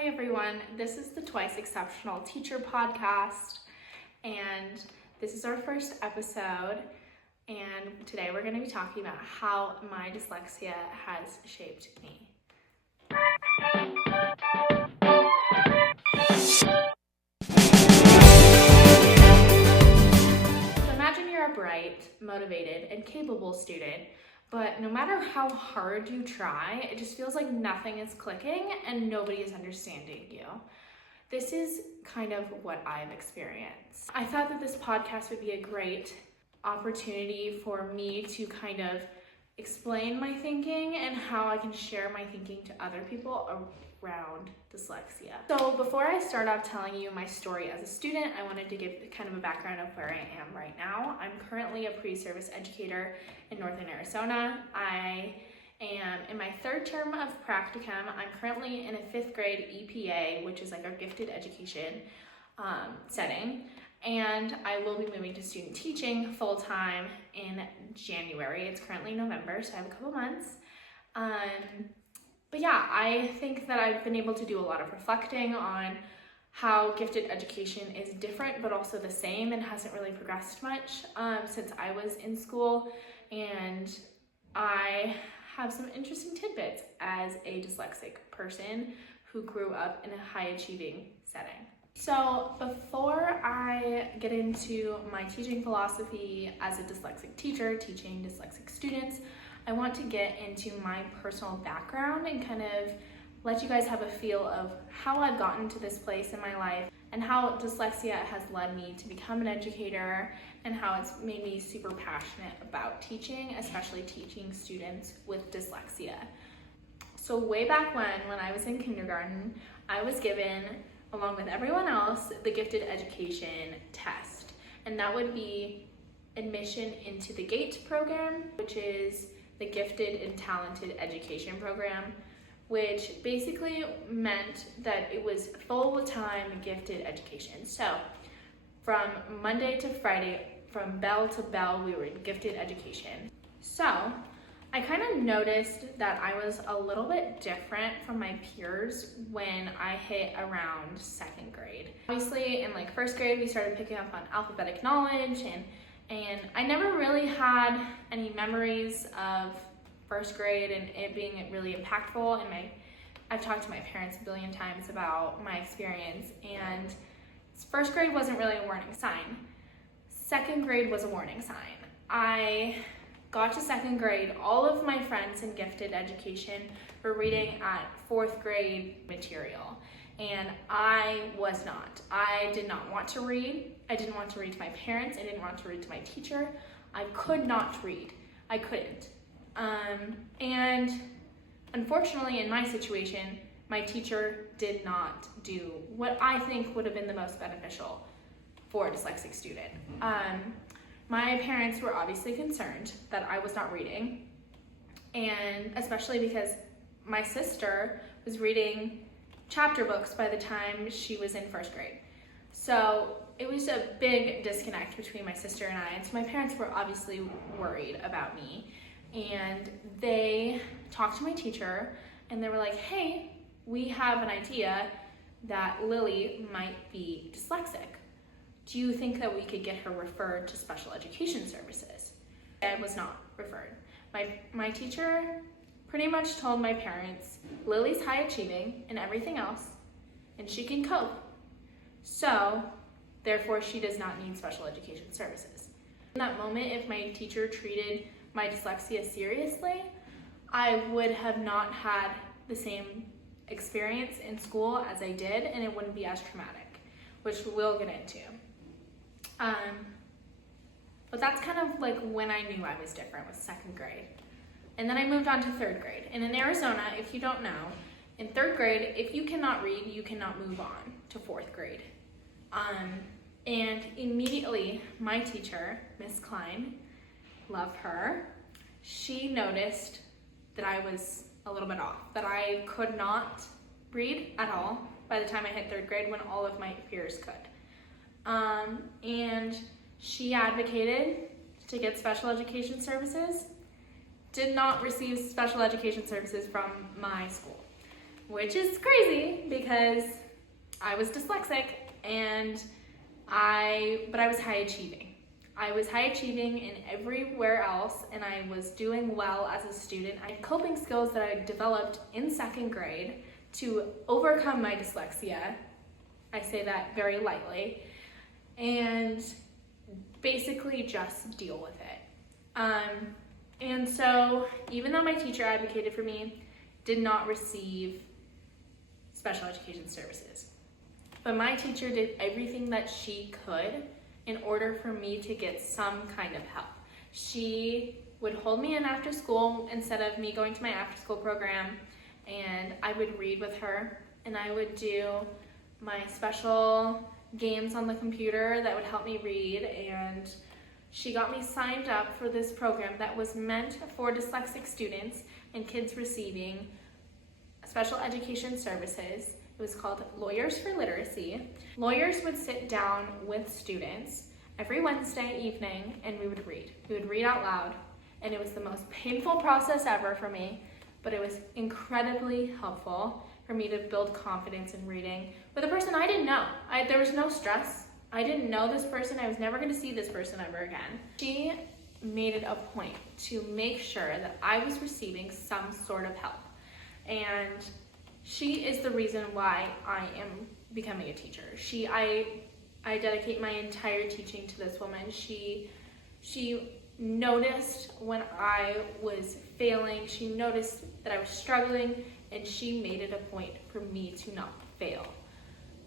Hi everyone, this is the Twice Exceptional Teacher podcast, and this is our first episode, and today we're going to be talking about how my dyslexia has shaped me. So imagine you're a bright, motivated, and capable student, but no matter how hard you try, it just feels like nothing is clicking and nobody is understanding you. This is kind of what I've experienced. I thought that this podcast would be a great opportunity for me to kind of explain my thinking and how I can share my thinking to other people around dyslexia. So before I start off telling you my story as a student, I wanted to give kind of a background of where I am right now. I'm currently a pre-service educator in Northern Arizona. I am in my third term of practicum. I'm currently in a 5th grade EPA, which is like our gifted education setting. And I will be moving to student teaching full-time in January. It's currently November, so I have a couple months. But yeah, I think that I've been able to do a lot of reflecting on how gifted education is different, but also the same, and hasn't really progressed much since I was in school. And I have some interesting tidbits as a dyslexic person who grew up in a high-achieving setting. So before I get into my teaching philosophy as a dyslexic teacher, teaching dyslexic students, I want to get into my personal background and kind of let you guys have a feel of how I've gotten to this place in my life and how dyslexia has led me to become an educator and how it's made me super passionate about teaching, especially teaching students with dyslexia. So way back when I was in kindergarten, I was given, along with everyone else, the gifted education test. And that would be admission into the GATE program, which is the Gifted and Talented Education Program, which basically meant that it was full-time gifted education. So from Monday to Friday, from bell to bell, we were in gifted education. So I kind of noticed that I was a little bit different from my peers when I hit around 2nd grade. Obviously in like 1st grade, we started picking up on alphabetic knowledge, and I never really had any memories of 1st grade and it being really impactful. And I've talked to my parents a billion times about my experience, and 1st grade wasn't really a warning sign. 2nd grade was a warning sign. I got to 2nd grade, all of my friends in gifted education were reading at 4th grade material, and I was not. I did not want to read. I didn't want to read to my parents. I didn't want to read to my teacher. I could not read. I couldn't. And unfortunately, in my situation, my teacher did not do what I think would have been the most beneficial for a dyslexic student. My parents were obviously concerned that I was not reading, and especially because my sister was reading chapter books by the time she was in 1st grade. So it was a big disconnect between my sister and I, and so my parents were obviously worried about me, and they talked to my teacher, and they were like, hey, we have an idea that Lily might be dyslexic. Do you think that we could get her referred to special education services? I was not referred. My teacher pretty much told my parents, Lily's high achieving and everything else, and she can cope. So, therefore, she does not need special education services. In that moment, if my teacher treated my dyslexia seriously, I would have not had the same experience in school as I did, and it wouldn't be as traumatic, which we'll get into. But that's kind of like when I knew I was different, was 2nd grade. And then I moved on to 3rd grade. And in Arizona, if you don't know, in 3rd grade, if you cannot read, you cannot move on to 4th grade. And immediately, my teacher, Miss Klein, love her, she noticed that I was a little bit off, that I could not read at all by the time I hit 3rd grade when all of my peers could. And she advocated to get special education services, did not receive special education services from my school. which is crazy because I was dyslexic but I was high achieving. I was high achieving in everywhere else, and I was doing well as a student. I had coping skills that I developed in second grade to overcome my dyslexia. I say that very lightly, and basically just deal with it. And so even though my teacher advocated for me, did not receive special education services. But my teacher did everything that she could in order for me to get some kind of help. She would hold me in after school instead of me going to my after school program, and I would read with her, and I would do my special games on the computer that would help me read, and she got me signed up for this program that was meant for dyslexic students and kids receiving special education services. It was called Lawyers for Literacy. Lawyers would sit down with students every Wednesday evening, and we would read. We would read out loud, and it was the most painful process ever for me, but it was incredibly helpful for me to build confidence in reading with a person I didn't know. There was no stress. I didn't know this person. I was never going to see this person ever again. She made it a point to make sure that I was receiving some sort of help. And she is the reason why I am becoming a teacher. I dedicate my entire teaching to this woman. She noticed when I was failing. She noticed that I was struggling, and she made it a point for me to not fail.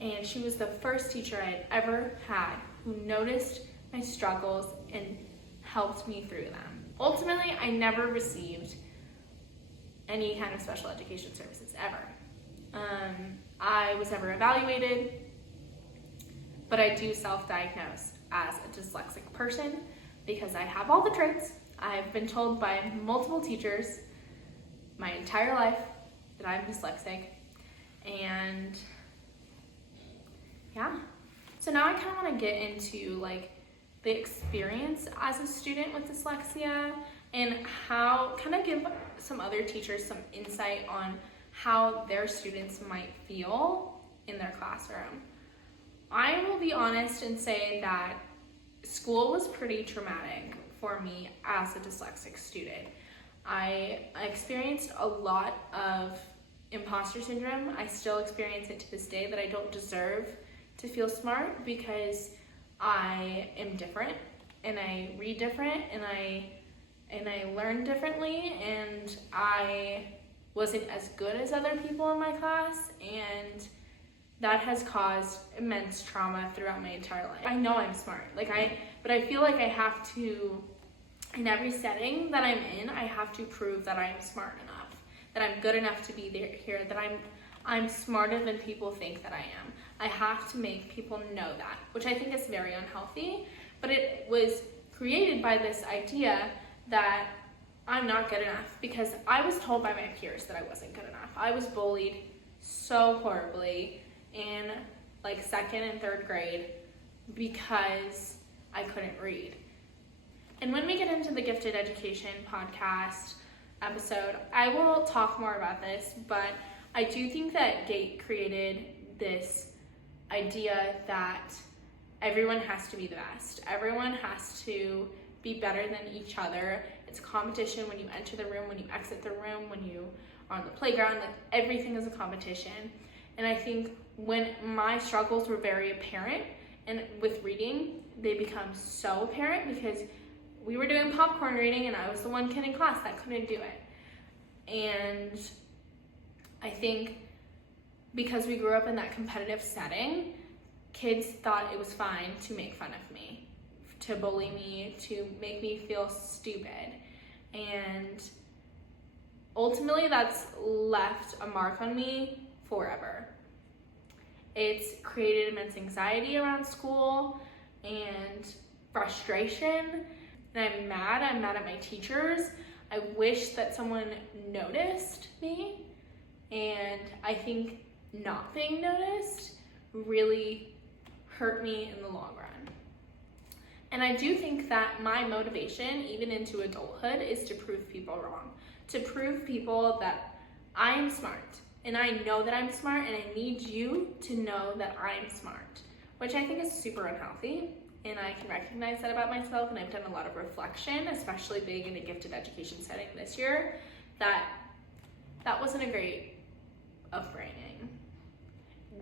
And she was the first teacher I had ever had who noticed my struggles and helped me through them. Ultimately, I never received any kind of special education services ever. I was never evaluated, but I do self-diagnose as a dyslexic person because I have all the traits. I've been told by multiple teachers my entire life that I'm dyslexic, and yeah. So now I kind of want to get into like the experience as a student with dyslexia and how kind of give some other teachers some insight on how their students might feel in their classroom. I will be honest and say that school was pretty traumatic for me as a dyslexic student. I experienced a lot of imposter syndrome. I still experience it to this day, that I don't deserve to feel smart because I am different and I read different and I learn differently, and I wasn't as good as other people in my class, and that has caused immense trauma throughout my entire life. I know I'm smart, but I feel like I have to, in every setting that I'm in, I have to prove that I'm smart enough, that I'm good enough to be here, that I'm smarter than people think that I am. I have to make people know that, which I think is very unhealthy, but it was created by this idea that I'm not good enough because I was told by my peers that I wasn't good enough. I was bullied so horribly in like second and third grade because I couldn't read. And when we get into the Gifted Education podcast episode, I will talk more about this, but I do think that GATE created this idea that everyone has to be the best. Everyone has to be better than each other. It's a competition when you enter the room, when you exit the room, when you are on the playground, like everything is a competition. And I think when my struggles were very apparent, and with reading, they become so apparent because we were doing popcorn reading and I was the one kid in class that couldn't do it. And I think because we grew up in that competitive setting, kids thought it was fine to make fun of me, to bully me, to make me feel stupid. And ultimately that's left a mark on me forever. It's created immense anxiety around school and frustration. And I'm mad at my teachers. I wish that someone noticed me. And I think not being noticed really hurt me in the long run. And I do think that my motivation, even into adulthood, is to prove people wrong. To prove people that I am smart and I know that I'm smart, and I need you to know that I'm smart, which I think is super unhealthy. And I can recognize that about myself, and I've done a lot of reflection, especially being in a gifted education setting this year, that wasn't a great upbringing.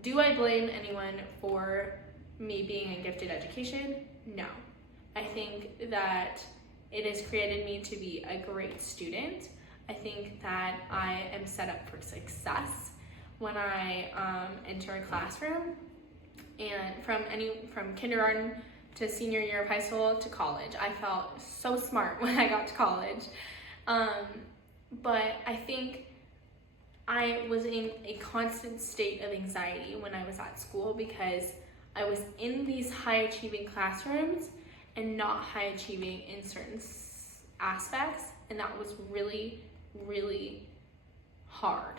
Do I blame anyone for me being in gifted education? No. I think that it has created me to be a great student. I think that I am set up for success when I enter a classroom, and from kindergarten to senior year of high school to college. I felt so smart when I got to college. But I think I was in a constant state of anxiety when I was at school because I was in these high achieving classrooms and not high achieving in certain aspects. And that was really, really hard.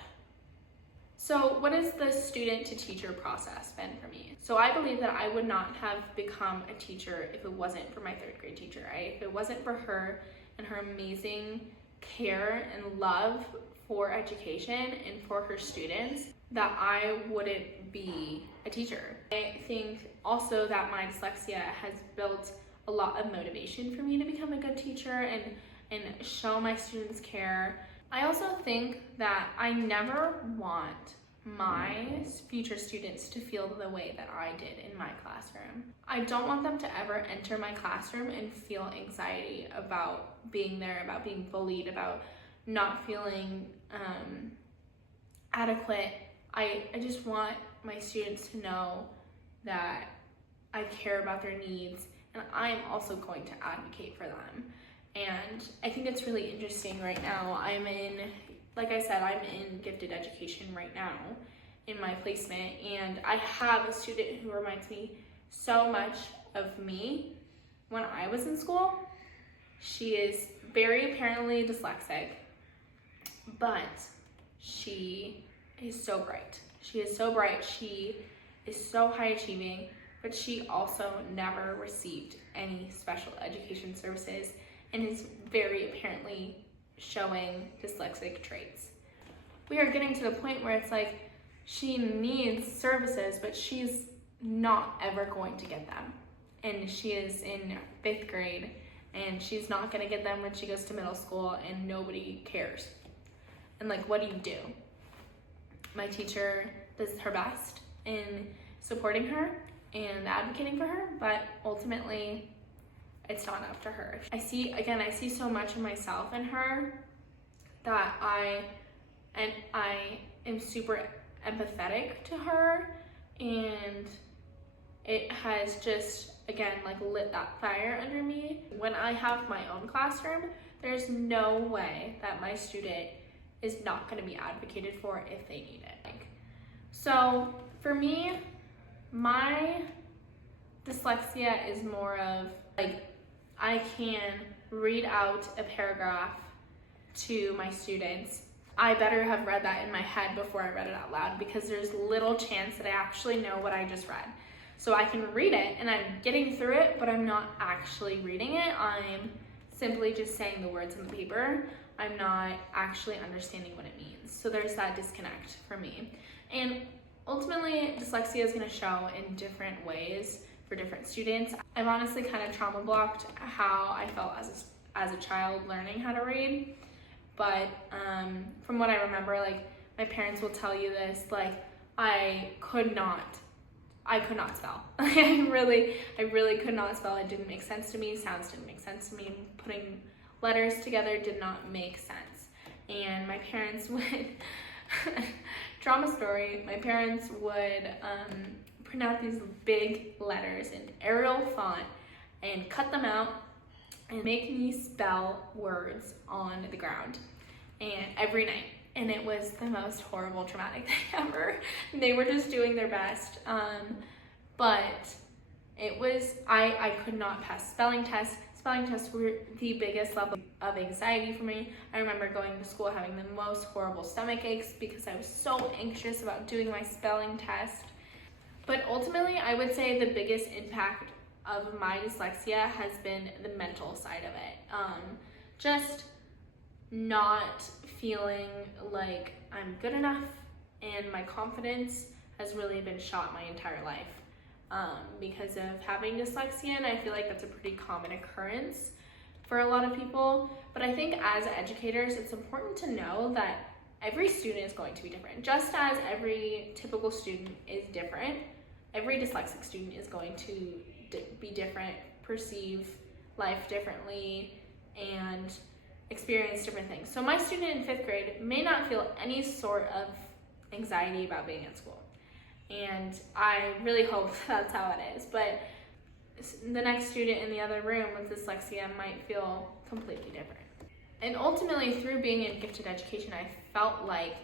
So what has the student to teacher process been for me? So I believe that I would not have become a teacher if it wasn't for my third grade teacher, right? If it wasn't for her and her amazing care and love for education and for her students, that I wouldn't be a teacher. I think also that my dyslexia has built a lot of motivation for me to become a good teacher and show my students care. I also think that I never want my future students to feel the way that I did in my classroom. I don't want them to ever enter my classroom and feel anxiety about being there, about being bullied, about not feeling adequate. I just want my students to know that I care about their needs, and I'm also going to advocate for them. And I think it's really interesting right now. Like I said, I'm in gifted education right now in my placement, and I have a student who reminds me so much of me when I was in school. She is very apparently dyslexic, but she is so bright. She is so bright. She is so high achieving, but she also never received any special education services and is very apparently showing dyslexic traits. We are getting to the point where it's like she needs services, but she's not ever going to get them. And she is in 5th grade, and she's not gonna get them when she goes to middle school, and nobody cares. And like, what do you do? My teacher does her best in supporting her and advocating for her, but ultimately it's not up to her. I see so much of myself in her that I am super empathetic to her, and it has just, again, like lit that fire under me. When I have my own classroom, there's no way that my student is not going to be advocated for if they need it. So for me, my dyslexia is more of like, I can read out a paragraph to my students. I better have read that in my head before I read it out loud, because there's little chance that I actually know what I just read. So I can read it and I'm getting through it, but I'm not actually reading it. I'm simply just saying the words on the paper. I'm not actually understanding what it means. So there's that disconnect for me. And ultimately, dyslexia is going to show in different ways for different students. I've honestly kind of trauma blocked how I felt as a child learning how to read. But from what I remember, like, my parents will tell you this, like, I could not spell. I really could not spell. It didn't make sense to me. Sounds didn't make sense to me. Putting letters together did not make sense. And my parents would, drama story, my parents would print out these big letters in Arial font and cut them out and make me spell words on the ground, and every night. And it was the most horrible, traumatic thing ever. They were just doing their best. But it was, I could not pass spelling tests. Spelling tests were the biggest level of anxiety for me. I remember going to school having the most horrible stomach aches because I was so anxious about doing my spelling test. But ultimately, I would say the biggest impact of my dyslexia has been the mental side of it. Just not feeling like I'm good enough and my confidence has really been shot my entire life because of having dyslexia, and I feel like that's a pretty common occurrence for a lot of people. But I think as educators, it's important to know that every student is going to be different. Just as every typical student is different, every dyslexic student is going to be different, perceive life differently, and experience different things. So my student in 5th grade may not feel any sort of anxiety about being at school. And I really hope that's how it is. But the next student in the other room with dyslexia might feel completely different. And ultimately, through being in gifted education, I felt like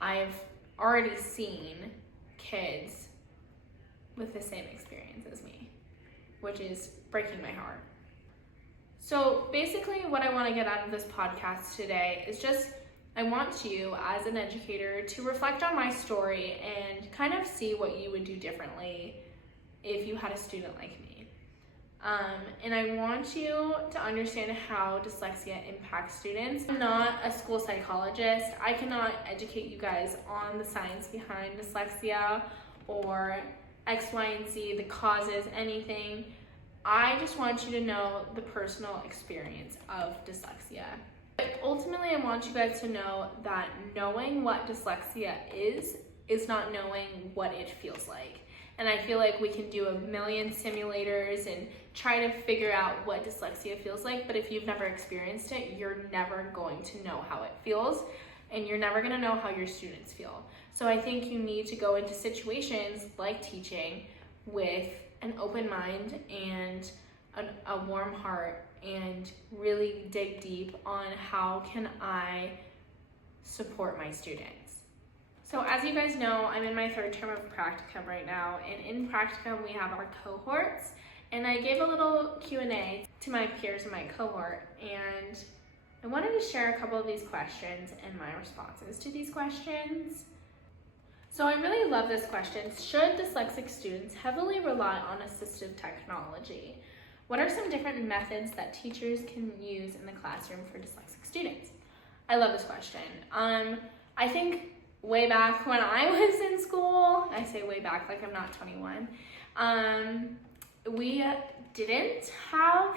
I've already seen kids with the same experience as me, which is breaking my heart. So basically what I want to get out of this podcast today is just, I want you as an educator to reflect on my story and kind of see what you would do differently if you had a student like me. And I want you to understand how dyslexia impacts students. I'm not a school psychologist. I cannot educate you guys on the science behind dyslexia or X, Y, and Z, the causes, anything. I just want you to know the personal experience of dyslexia. But ultimately, I want you guys to know that knowing what dyslexia is not knowing what it feels like. And I feel like we can do a million simulators and try to figure out what dyslexia feels like, but if you've never experienced it, you're never going to know how it feels, and you're never gonna know how your students feel. So I think you need to go into situations like teaching with an open mind and a warm heart, and really dig deep on how can I support my students. So as you guys know, I'm in my 3rd term of practicum right now, and in practicum we have our cohorts, and I gave a little Q&A to my peers in my cohort, and I wanted to share a couple of these questions and my responses to these questions. So I really love this question. Should dyslexic students heavily rely on assistive technology? What are some different methods that teachers can use in the classroom for dyslexic students? I love this question. I think way back when I was in school, I say way back like I'm not 21, we didn't have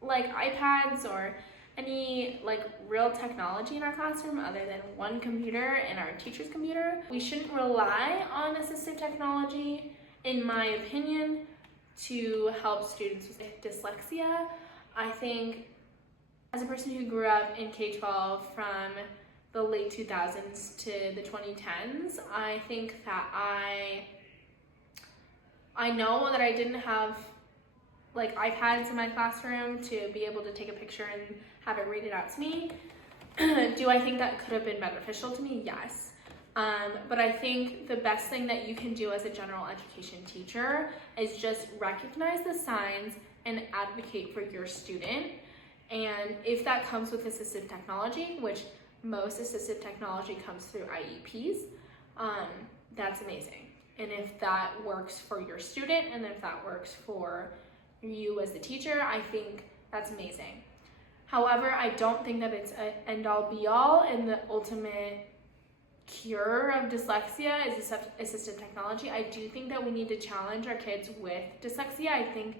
like iPads or any like real technology in our classroom other than one computer and our teacher's computer. We shouldn't rely on assistive technology, in my opinion, to help students with dyslexia. I think as a person who grew up in K-12 from the late 2000s to the 2010s, I think that I know that I didn't have like iPads in my classroom to be able to take a picture and have it read it out to me. Do I think that could have been beneficial to me? Yes. But I think the best thing that you can do as a general education teacher is just recognize the signs and advocate for your student. And if that comes with assistive technology, which most assistive technology comes through IEPs, that's amazing. And if that works for your student, and if that works for you as the teacher, I think that's amazing. However, I don't think that it's an end-all be-all, and the ultimate cure of dyslexia is assistive technology. I do think that we need to challenge our kids with dyslexia. I think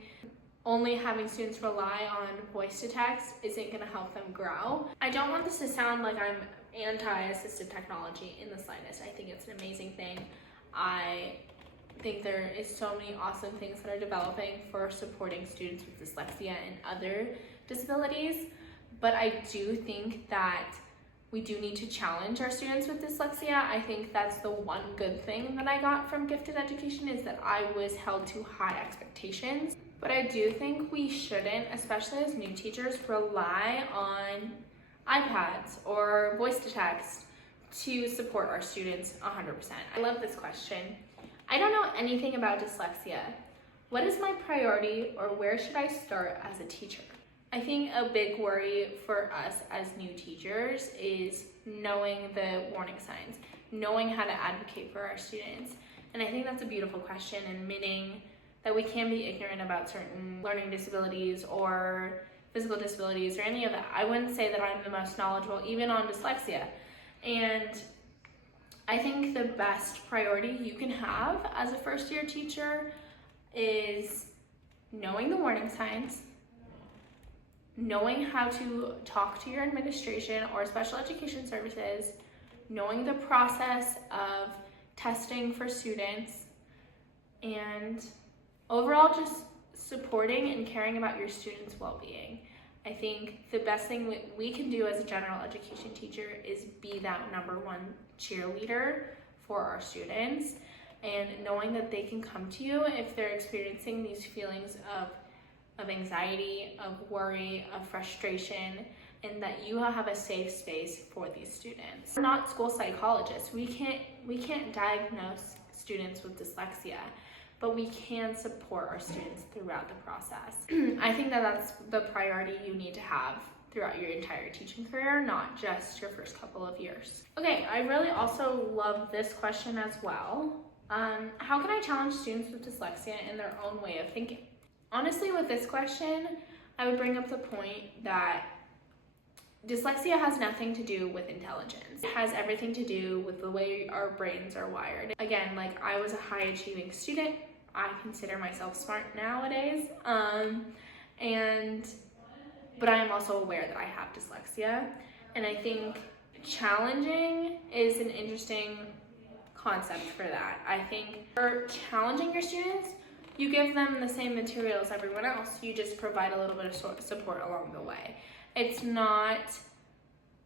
only having students rely on voice to text isn't going to help them grow. I don't want this to sound like I'm anti-assistive technology in the slightest. I think it's an amazing thing. I think there is so many awesome things that are developing for supporting students with dyslexia and other disabilities, but I do think that we do need to challenge our students with dyslexia. I think that's the one good thing that I got from gifted education, is that I was held to high expectations. But I do think we shouldn't, especially as new teachers, rely on iPads or voice to text to support our students 100%. I love this question. I don't know anything about dyslexia. What is my priority, or where should I start as a teacher? I think a big worry for us as new teachers is knowing the warning signs, knowing how to advocate for our students. And I think that's a beautiful question, admitting that we can be ignorant about certain learning disabilities or physical disabilities or any of that. I wouldn't say that I'm the most knowledgeable even on dyslexia. And I think the best priority you can have as a first year teacher is knowing the warning signs, knowing how to talk to your administration or special education services, knowing the process of testing for students, and overall just supporting and caring about your students' well-being. I think the best thing we can do as a general education teacher is be that number one cheerleader for our students, and knowing that they can come to you if they're experiencing these feelings of anxiety, of worry, of frustration, and that you have a safe space for these students. We're not school psychologists. We can't diagnose students with dyslexia, but we can support our students throughout the process. I think that that's the priority you need to have throughout your entire teaching career, not just your first couple of years. Okay, I really also love this question as well. How can I challenge students with dyslexia in their own way of thinking? Honestly, with this question, I would bring up the point that dyslexia has nothing to do with intelligence. It has everything to do with the way our brains are wired. Again, like, I was a high achieving student. I consider myself smart nowadays. But I am also aware that I have dyslexia. And I think challenging is an interesting concept for that. I think for challenging your students, you give them the same material as everyone else. You just provide a little bit of support along the way. It's not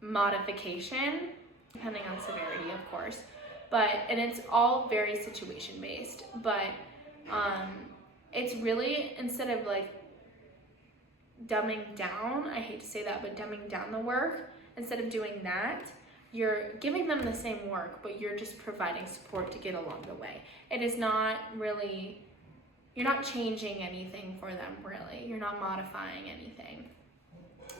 modification, depending on severity, of course, and it's all very situation based. But it's really, instead of like dumbing down, I hate to say that, but dumbing down the work, instead of doing that, you're giving them the same work, but you're just providing support to get along the way. It is not really, you're not changing anything for them, really. You're not modifying anything.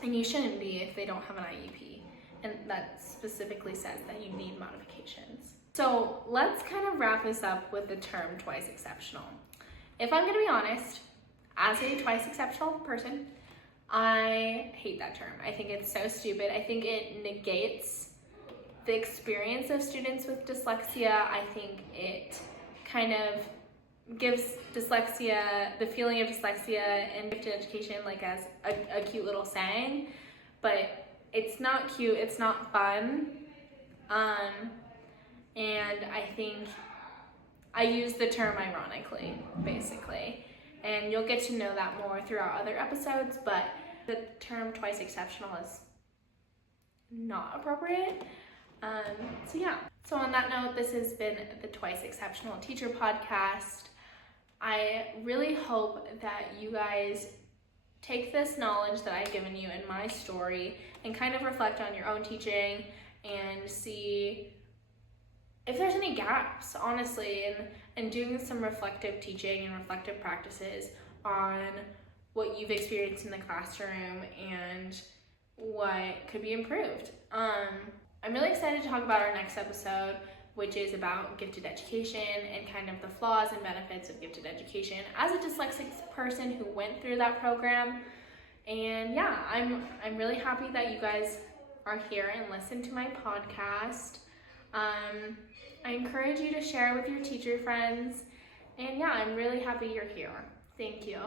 And you shouldn't be if they don't have an IEP. And that specifically says that you need modifications. So let's kind of wrap this up with the term twice exceptional. If I'm gonna be honest, as a twice exceptional person, I hate that term. I think it's so stupid. I think it negates the experience of students with dyslexia. I think it kind of gives dyslexia, the feeling of dyslexia and gifted education, like as a cute little saying, but it's not cute, it's not fun. And I think I use the term ironically, basically. And you'll get to know that more throughout other episodes, but the term twice exceptional is not appropriate. So yeah. So on that note, this has been the Twice Exceptional Teacher Podcast. I really hope that you guys take this knowledge that I've given you in my story and kind of reflect on your own teaching and see if there's any gaps, honestly, and doing some reflective teaching and reflective practices on what you've experienced in the classroom and what could be improved. I'm really excited to talk about our next episode, which is about gifted education and kind of the flaws and benefits of gifted education as a dyslexic person who went through that program. And yeah, I'm really happy that you guys are here and listen to my podcast. I encourage you to share with your teacher friends. And yeah, I'm really happy you're here. Thank you.